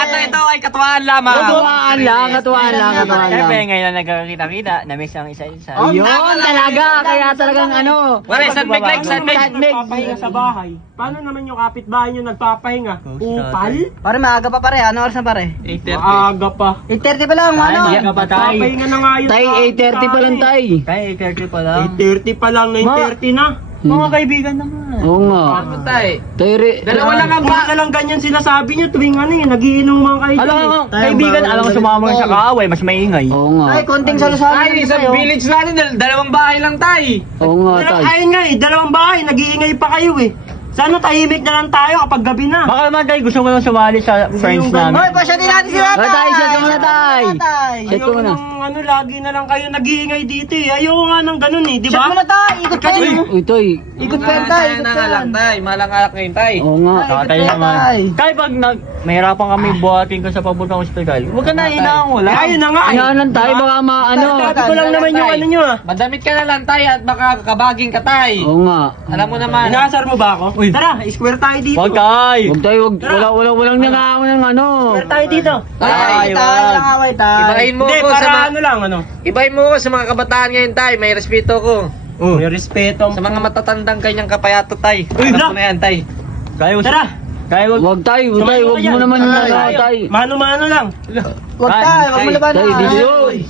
Lahat na ito ay katuwaan lamang. Katuwaan lang. Siyempre, ngayon na nagkakita-kita, na-miss ang isa-isa. Yun talaga, kaya talagang ano. Wala, sunmig like, sunmig. Nagpapahinga sa bahay. Paano naman yung kapitbahay nyo nagpapahinga? Upal? Pare, maaga pa pare. Ano oras na pare? 8:30. Maaga pa. 8:30 pa lang, ano? Hindi ka pa tay. Papahinga na nga yun. Tay, 8:30 pa lang tay. Kaya 8:30 pa lang. 8:30 pa lang, 9:30 na. Mga kaibigan naman. Oo nga. Ano tay? Tay, Dalawa lang ang Bakit lang ganyan sinasabi nyo tuwing ano eh, nagiinom mga kayo. Alam mo, kaibigan, alam mo sumama sa kaaway, mas maingay. Oo nga. Ay, konting salusabi. Ay, sa village natin, dalawang bahay lang tay. Oo nga tay. Ayun nga eh, dalawang bahay, nag-iingay pa kayo eh. Sana tahimik na lang tayo kapag gabi na. Baka naman tay, gusto mo lang sumali sa friends namin. Hoy, pasyatin natin si Tatay. Hoy, tay, shot ka muna, tay. Shot Ayoko ko muna. nang ano, lagi na lang kayo nag-iingay dito eh. Ayoko nga ng ganun eh, di Shot ba? mo na tay. Ikot pa Kasi- yun. Uy, tay. Ikot pa yun tay. Ikot pa yun. tay, malang alak ngayon tay. Oo nga. Tatay Tay. naman. Kaya pag mahirapan kami buhatin ka sa papuntang hospital, huwag ka na inaang wala. Ayun na nga eh. Inaanan tayo, baka maano. Sabi ko lang naman yung ano nyo ah. Madamit ka na lang tay at baka kabaging ka tay. Oo nga. Alam mo naman. Inaasar mo ba ako? Tara, square tayo dito. Huwag tay. Huwag tayo, walang nangaawin ng ano. Square tayo dito. Tay, tay, lang away tay. Ibahin mo Hindi, ko sa para mga ano lang ano. Ibahin mo ko sa mga kabataan ngayon tay, may respeto ko. May respeto. Sa mga matatandang kanyang kapayato tay. Uy, Alam bro. ko na yan tay. Kaya mo Tara. Kaya mo. Huwag tayo, huwag mo naman tay. Mano-mano lang. Wag tay, wag mo laban.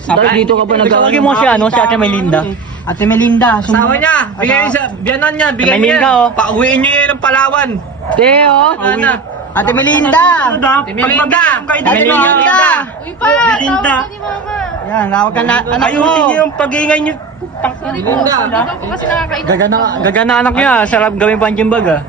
Tay, dito ka pa Tawagin mo siya, ano, si Ate Melinda. Ate Melinda. Asawa niya, bigay sa biyanan niya, bigay Ate niya. Melinda, oh. Pauwiin nyo yan ng Palawan. Teo. Ana. Ate Melinda. Ate Melinda. Ate Melinda. Uy pa, Melinda. tawag ka ni mama. Yan, tawag ka na. Anak Ayusin mo. nyo yung pag-iingay nyo. Melinda. Ikaw po kasi nakakainom. Gagana anak niya, sarap gawin panjimbag ah.